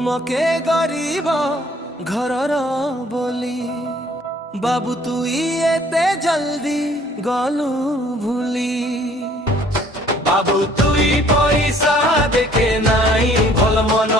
মকে গরিব ঘরর বলি বাবু তুই এতে জলদি গলু ভুলি বাবু তুই পয়সা দেখে নাই ভাল মন